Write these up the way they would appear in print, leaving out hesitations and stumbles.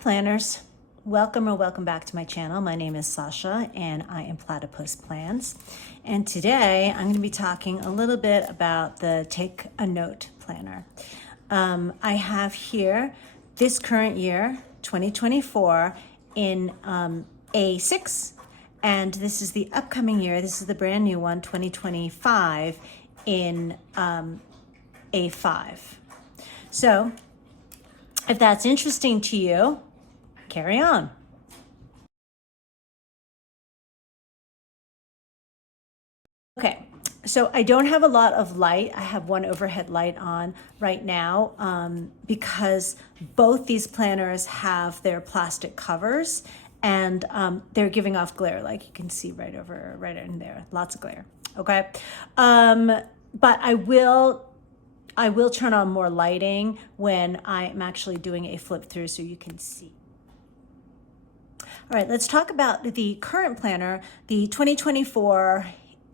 planners. Welcome or welcome back to my channel. My name is Sasha and I am Platypus Plans. And today I'm going to be talking a little bit about the Take a Note planner. I have here this current year, 2024, in A6, and this is the upcoming year. This is the brand new one, 2025, in A5. So if that's interesting to you, carry on. Okay, so I don't have a lot of light. I have one overhead light on right now because both these planners have their plastic covers and they're giving off glare, like you can see right in there, lots of glare, okay? But I will turn on more lighting when I'm actually doing a flip through so you can see. All right, let's talk about the current planner, the 2024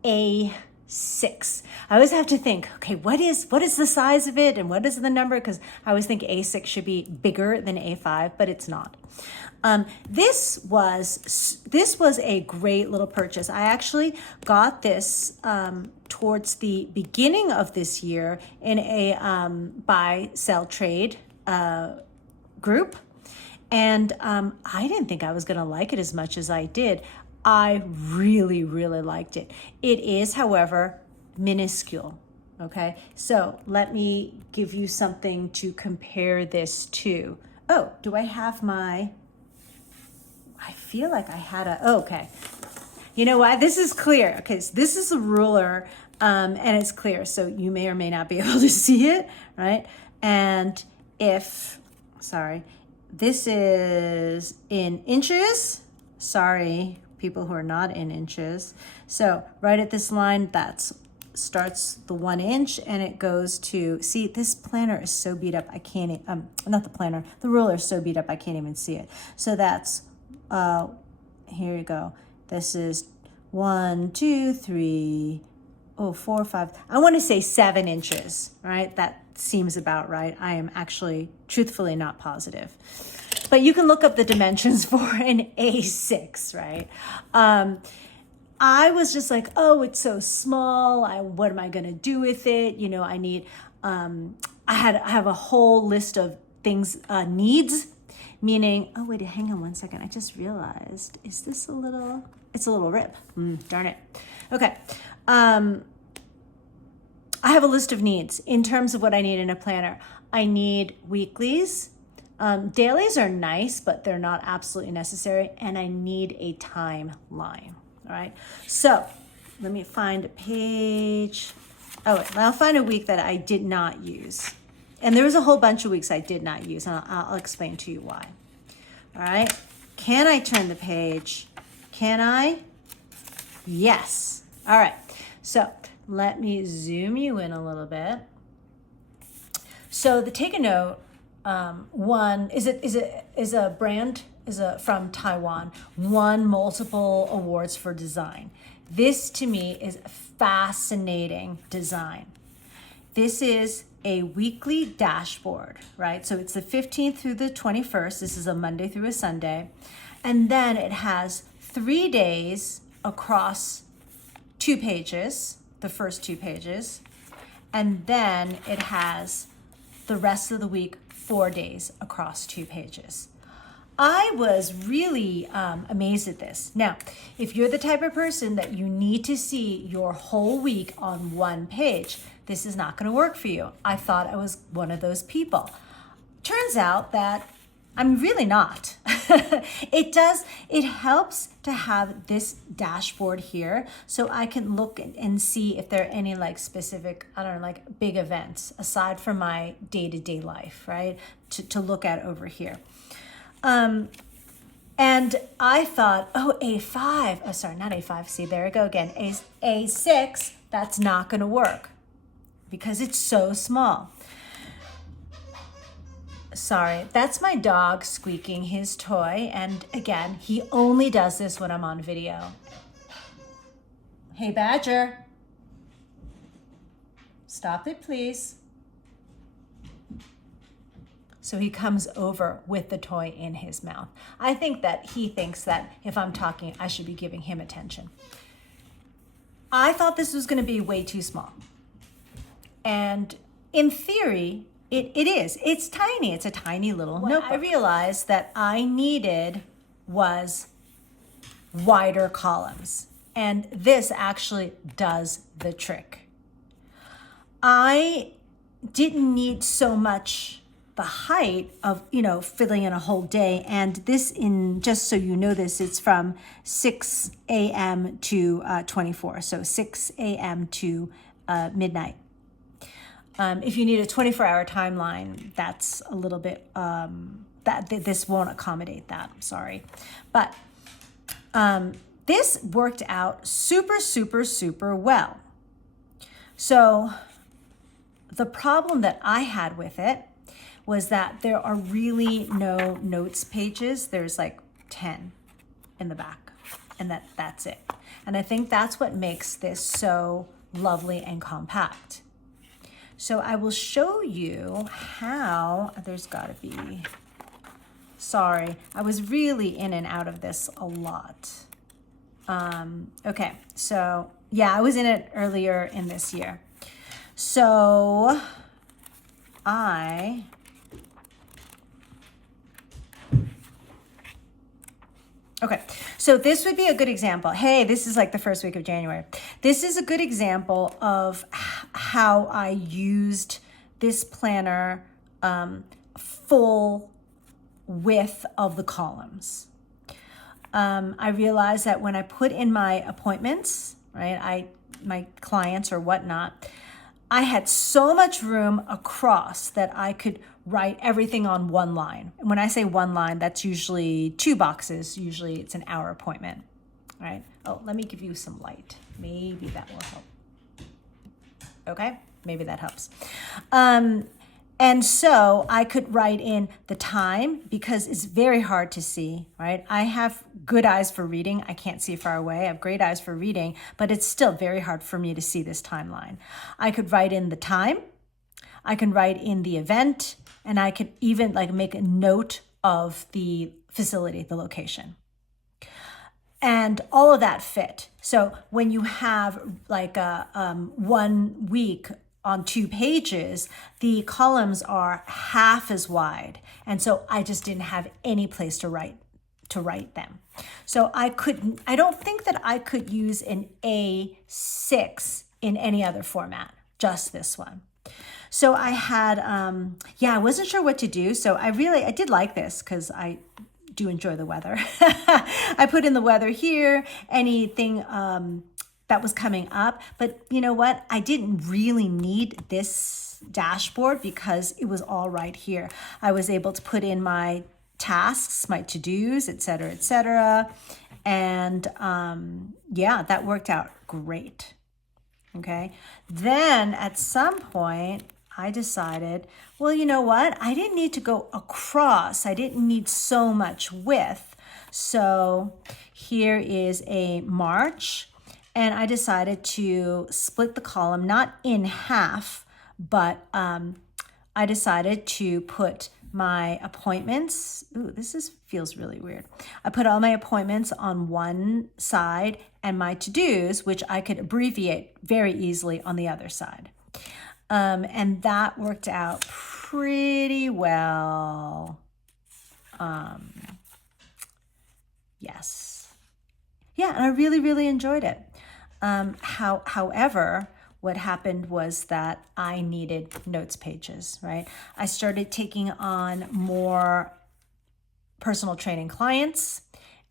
A6. I always have to think, okay, what is the size of it and what is the number? Because I always think A6 should be bigger than A5, but it's not. This was a great little purchase. I actually got this towards the beginning of this year in a buy, sell, trade group. And I didn't think I was going to like it as much as I did. I really, really liked it. It is, however, minuscule. Okay, so let me give you something to compare this to. Oh, do I have my... I feel like I had a... Oh, okay. You know what? This is clear. Okay, so this is a ruler and it's clear. So you may or may not be able to see it, right? And if... Sorry. This is in inches. Sorry, people who are not in inches. So right at this line, that starts the 1 inch and it goes to, see, this planner is so beat up, I can't, not the planner, the ruler is so beat up, I can't even see it. So that's, here you go. This is 1, 2, 3, 4, 5. I want to say 7 inches, right? That seems about right. I am actually truthfully not positive. But you can look up the dimensions for an A6, right? I was just like, oh, it's so small. What am I going to do with it? You know, I need, I have a whole list of things, needs, meaning, oh, wait, hang on one second. I just realized, is this a little, it's a little rip. Darn it. Okay. I have a list of needs in terms of what I need in a planner. I need weeklies. Dailies are nice, but they're not absolutely necessary. And I need a timeline. All right. So let me find a page. Oh, I'll find a week that I did not use. And there was a whole bunch of weeks I did not use, and I'll explain to you why. All right. Can I turn the page? Can I? Yes. All right. So let me zoom you in a little bit. So the Take a Note one is a brand from Taiwan, won multiple awards for design. This to me is a fascinating design. This is a weekly dashboard, right? So it's the 15th through the 21st. This is a Monday through a Sunday. And then it has 3 days across 2 pages, the first 2 pages. And then it has the rest of the week, 4 days across 2 pages. I was really amazed at this. Now, if you're the type of person that you need to see your whole week on 1 page, this is not going to work for you. I thought I was one of those people. Turns out that I'm really not. It helps to have this dashboard here so I can look and see if there are any like specific, I don't know, like big events aside from my day-to-day life, right? To look at over here. And I thought, oh, A5, oh, sorry, not A5, see, there I go again. A6, that's not gonna work because it's so small. Sorry, that's my dog squeaking his toy. And again, he only does this when I'm on video. Hey, Badger. Stop it, please. So he comes over with the toy in his mouth. I think that he thinks that if I'm talking, I should be giving him attention. I thought this was going to be way too small. And in theory, it is. It's tiny. It's a tiny little notebook. I realized that I needed was wider columns. And this actually does the trick. I didn't need so much the height of, filling in a whole day. And this, just so you know this, it's from 6 a.m. to 24. So 6 a.m. to midnight. If you need a 24-hour timeline, that's a little bit, this won't accommodate that, I'm sorry. But this worked out super, super, super well. So the problem that I had with it was that there are really no notes pages. There's like 10 in the back, and that's it. And I think that's what makes this so lovely and compact. So I will show you how, there's gotta be, sorry, I was really in and out of this a lot. Okay, so yeah, I was in it earlier in this year. So okay, so this would be a good example. Hey, this is like the first week of January. This is a good example of how I used this planner full width of the columns. I realized that when I put in my appointments, right, my clients or whatnot, I had so much room across that I could write everything on one line. And when I say one line, that's usually 2 boxes. Usually it's an hour appointment, right? Oh, let me give you some light. Maybe that will help. Okay, maybe that helps. And so I could write in the time because it's very hard to see, right? I have good eyes for reading. I can't see far away. I have great eyes for reading, but it's still very hard for me to see this timeline. I could write in the time. I can write in the event, and I could even make a note of the facility, the location. And all of that fit. So when you have like a 1 week on 2 pages, the columns are half as wide. And so I just didn't have any place to write them. So I don't think that I could use an A6 in any other format, just this one. So I had, I wasn't sure what to do. So I did like this because I do enjoy the weather. I put in the weather here, anything that was coming up. But you know what? I didn't really need this dashboard because it was all right here. I was able to put in my tasks, my to-dos, et cetera. And that worked out great. Okay. Then at some point, I decided, well, you know what? I didn't need to go across. I didn't need so much width. So here is a March. And I decided to split the column, not in half, but I decided to put my appointments. Ooh, feels really weird. I put all my appointments on one side and my to-dos, which I could abbreviate very easily, on the other side. And that worked out pretty well. Yes. Yeah, and I really, really enjoyed it. However, what happened was that I needed notes pages, right? I started taking on more personal training clients,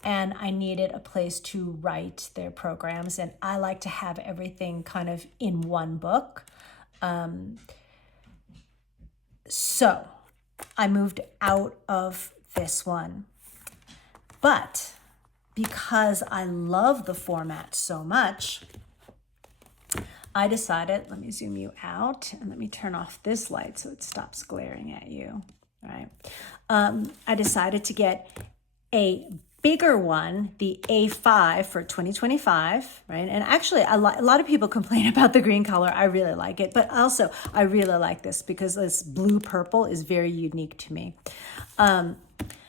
and I needed a place to write their programs. And I like to have everything kind of in one book. So I moved out of this one. But because I love the format so much, I decided, let me zoom you out and let me turn off this light so it stops glaring at you, right? I decided to get a bigger one, the A5 for 2025, right? And actually, a lot of people complain about the green color. I really like it, but also I really like this because this blue purple is very unique to me.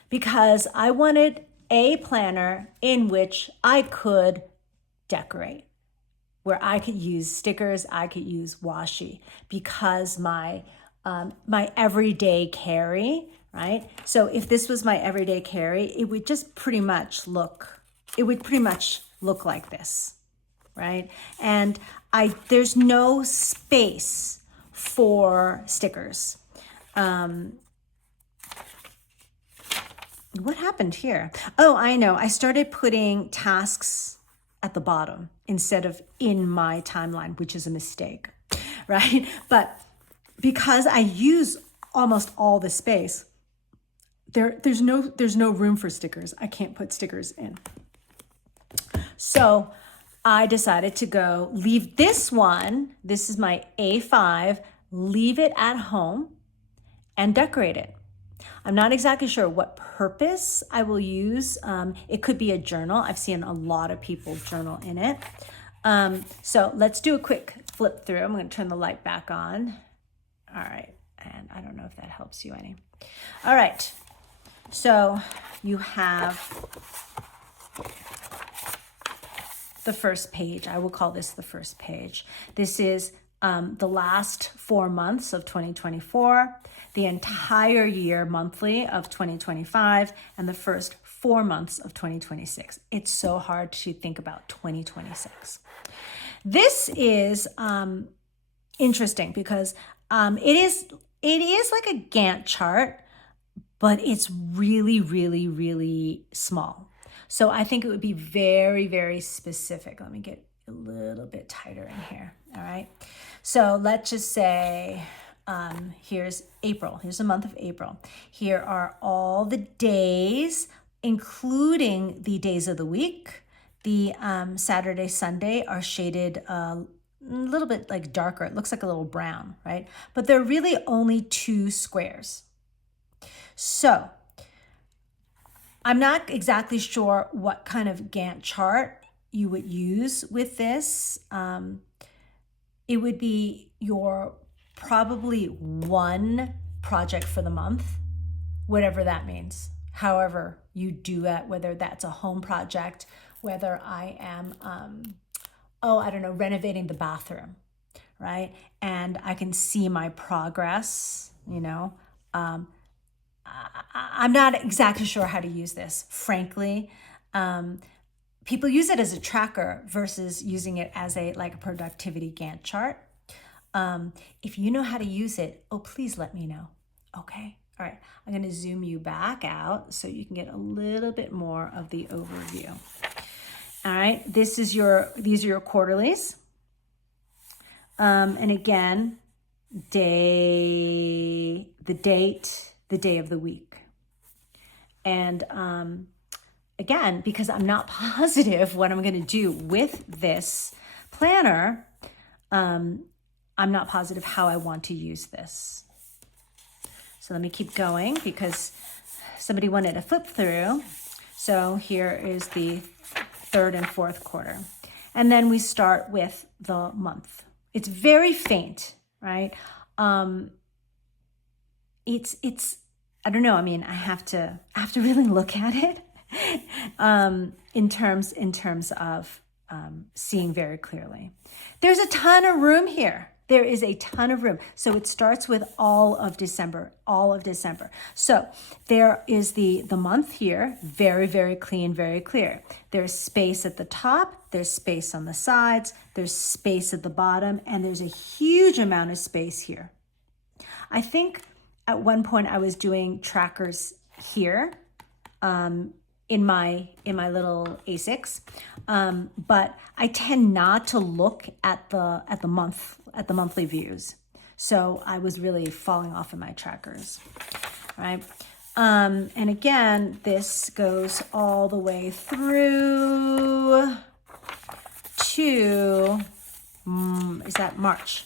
Because I wanted a planner in which I could decorate, where I could use stickers, I could use washi, because my everyday carry, right? So if this was my everyday carry, it would just pretty much look like this, right? And there's no space for stickers. What happened here? Oh, I know. I started putting tasks at the bottom instead of in my timeline, which is a mistake, right? But because I use almost all the space, there's no room for stickers. I can't put stickers in. So I decided to leave this one. This is my A5, leave it at home and decorate it. I'm not exactly sure what purpose I will use. It could be a journal. I've seen a lot of people journal in it. So let's do a quick flip through. I'm going to turn the light back on. All right. And I don't know if that helps you any. All right. So you have the first page. I will call this the first page. This is the last 4 months of 2024, the entire year monthly of 2025, and the first 4 months of 2026. It's so hard to think about 2026. This is interesting because it is like a Gantt chart, but it's really, really, really small. So I think it would be very, very specific. Let me get a little bit tighter in here. All right. So let's just say, here's April. Here's the month of April. Here are all the days, including the days of the week. The Saturday, Sunday are shaded a little bit like darker. It looks like a little brown, right? But they're really only 2 squares. So I'm not exactly sure what kind of Gantt chart you would use with this. It would be your probably one project for the month, whatever that means. However you do that, whether that's a home project, whether I am, I don't know, renovating the bathroom, right? And I can see my progress, you know. I'm not exactly sure how to use this, frankly. People use it as a tracker versus using it as a productivity Gantt chart. If you know how to use it, please let me know. Okay. All right. I'm going to zoom you back out so you can get a little bit more of the overview. All right. These are your quarterlies. And again, the date, the day of the week. And, again, because I'm not positive what I'm going to do with this planner, I'm not positive how I want to use this. So let me keep going because somebody wanted a flip through. So here is the 3rd and 4th quarter. And then we start with the month. It's very faint, right? It's I don't know. I mean, I have to really look at it. In terms of seeing very clearly. There's a ton of room here. There is a ton of room. So it starts with all of December. So there is the month here, very, very clean, very clear. There's space at the top, there's space on the sides, there's space at the bottom, and there's a huge amount of space here. I think at one point I was doing trackers here, in my little A6, but I tend not to look at the monthly views. So I was really falling off in my trackers, right? And again, this goes all the way through to is that March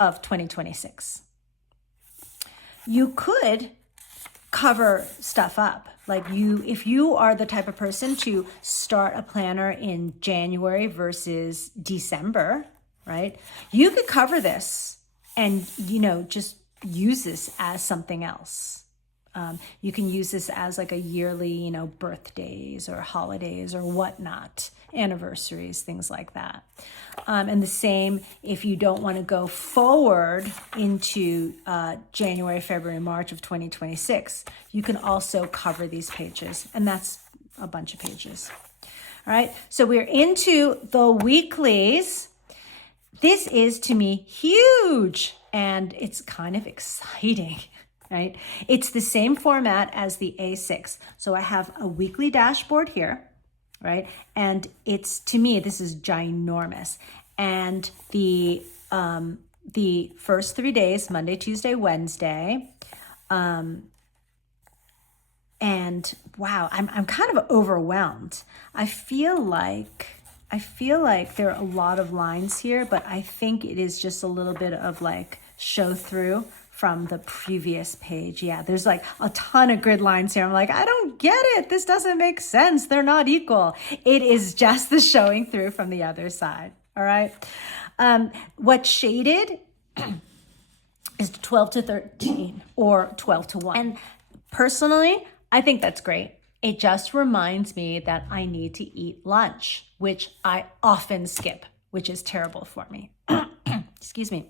of 2026. You could cover stuff up. Like if you are the type of person to start a planner in January versus December, right? You could cover this and, just use this as something else. You can use this as like a yearly, birthdays or holidays or whatnot, anniversaries, things like that. And the same if you don't want to go forward into January, February, March of 2026, you can also cover these pages. And that's a bunch of pages. All right, so we're into the weeklies. This is, to me, huge, and it's kind of exciting. Right? It's the same format as the A6. So I have a weekly dashboard here, right? And to me, this is ginormous. And the first 3 days, Monday, Tuesday, Wednesday, and wow, I'm kind of overwhelmed. I feel like there are a lot of lines here, but I think it is just a little bit of like show through from the previous page. Yeah, there's like a ton of grid lines here. I'm like, I don't get it. This doesn't make sense. They're not equal. It is just the showing through from the other side. All right. What's shaded is 12 to 13 or 12 to 1. And personally, I think that's great. It just reminds me that I need to eat lunch, which I often skip, which is terrible for me. Excuse me.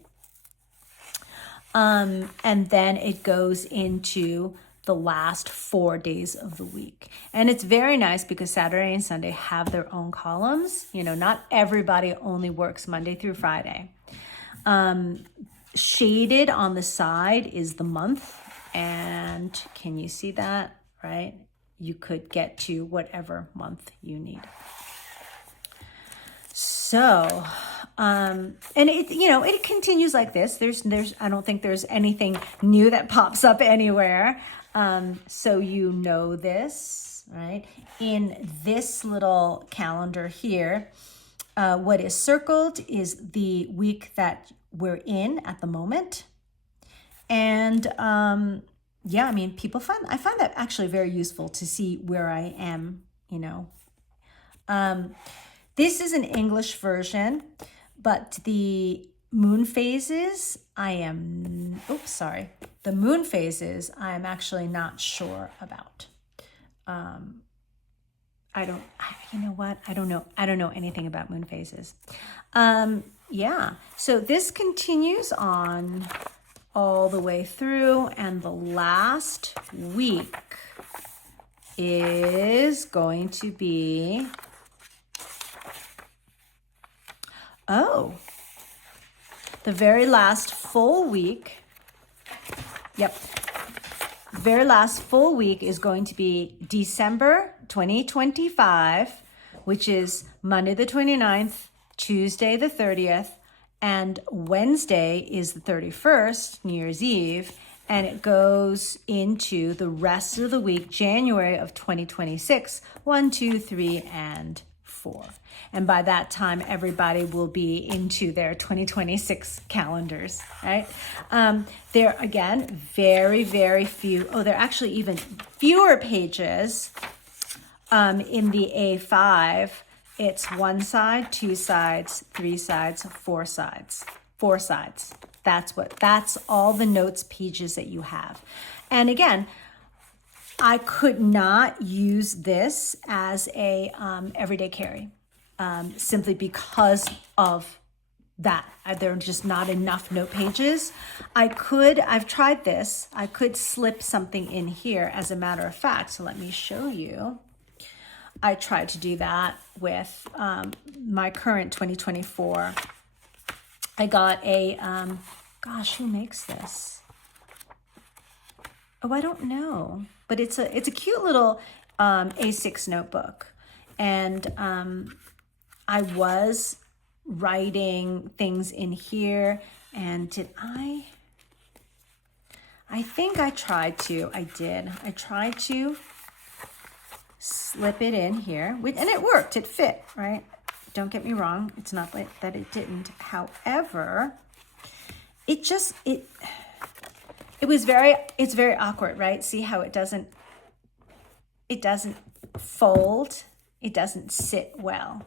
And then it goes into the last 4 days of the week. And it's very nice because Saturday and Sunday have their own columns. Not everybody only works Monday through Friday. Shaded on the side is the month. And can you see that, right? You could get to whatever month you need. So, and it continues like this. There's, I don't think there's anything new that pops up anywhere. So this, right? In this little calendar here, what is circled is the week that we're in at the moment. And, I find that actually very useful to see where I am, This is an English version, but the moon phases, the moon phases, I'm actually not sure about. I don't know anything about moon phases. So this continues on all the way through, and the last week is going to be the very last full week. Yep. Very last full week is going to be December 2025, which is Monday the 29th, Tuesday the 30th, and Wednesday is the 31st, New Year's Eve, and it goes into the rest of the week, January of 2026, 1, 2, 3, and 4. And by that time, everybody will be into their 2026 calendars, right? There, again, very, very few. There are actually even fewer pages in the A5. It's 1 side, 2 sides, 3 sides, 4 sides. 4 sides. That's all the notes pages that you have. And again, I could not use this as a everyday carry, simply because of that. There are just not enough note pages. I've tried this. I could slip something in here as a matter of fact. So let me show you. I tried to do that with my current 2024. I got a, who makes this? Oh, I don't know. But it's a cute little A6 notebook. And I was writing things in here. And I think I tried to. I did. I tried to slip it in here. And it worked. It fit, right? Don't get me wrong. It's not like that it didn't. However, it's very awkward, right? See how it doesn't fold, it doesn't sit well,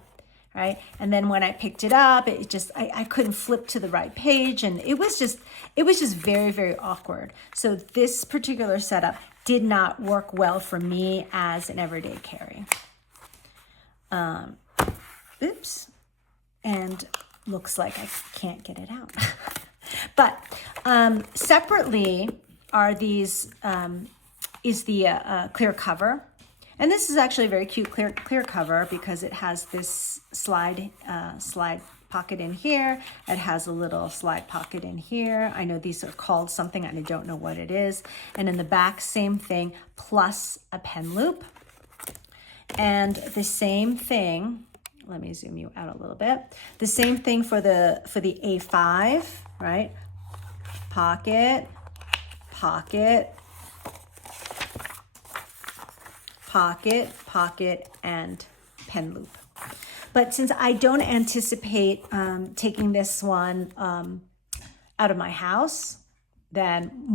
right? And then when I picked it up, it just, I couldn't flip to the right page, and it was just very, very awkward. So this particular setup did not work well for me as an everyday carry. Oops. And looks like I can't get it out. But separately are these, is the clear cover. And this is actually a very cute clear cover because it has this slide pocket in here. It has a little slide pocket in here. I know these are called something and I don't know what it is. And in the back, same thing, plus a pen loop. And the same thing, let me zoom you out a little bit. The same thing for the A5, right? Pocket, pocket, pocket, pocket, and pen loop. But since I don't anticipate taking this one out of my house, then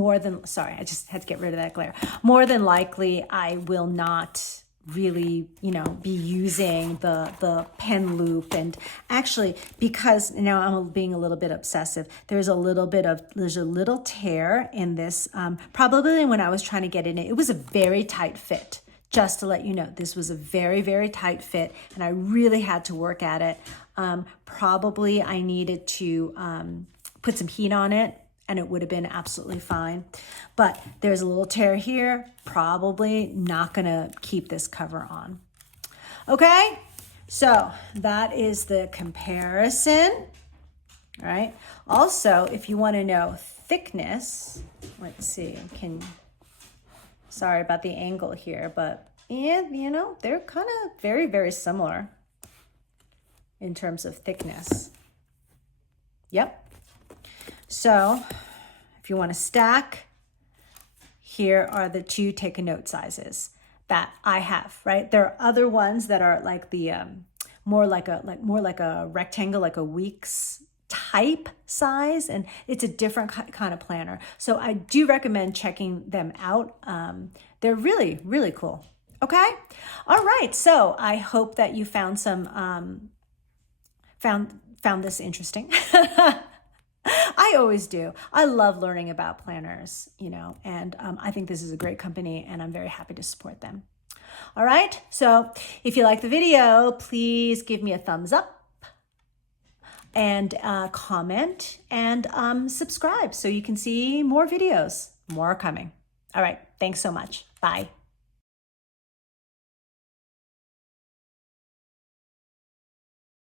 sorry, I just had to get rid of that glare. More than likely, I will not really, be using the pen loop. And actually, because now I'm being a little bit obsessive, there's a little tear in this. Probably when I was trying to get in it was a very tight fit. Just to let you know, this was a very, very tight fit, and I really had to work at it. Probably I needed to put some heat on it, and it would have been absolutely fine. But there's a little tear here, probably not gonna keep this cover on. Okay, so that is the comparison, all right? Also, if you wanna know thickness, let's see, sorry about the angle here, but yeah, they're kind of very, very similar in terms of thickness. Yep. So if you want to stack, here are the two take a note sizes that I have, right? There are other ones that are like the more like a rectangle, like a Weeks type size, and it's a different kind of planner. So I do recommend checking them out. They're really, really cool. Okay. All right. So I hope that you found some, found this interesting. I always do. I love learning about planners, and I think this is a great company, and I'm very happy to support them. All right. So if you like the video, please give me a thumbs up and comment and subscribe so you can see more videos. More are coming. All right. Thanks so much. Bye.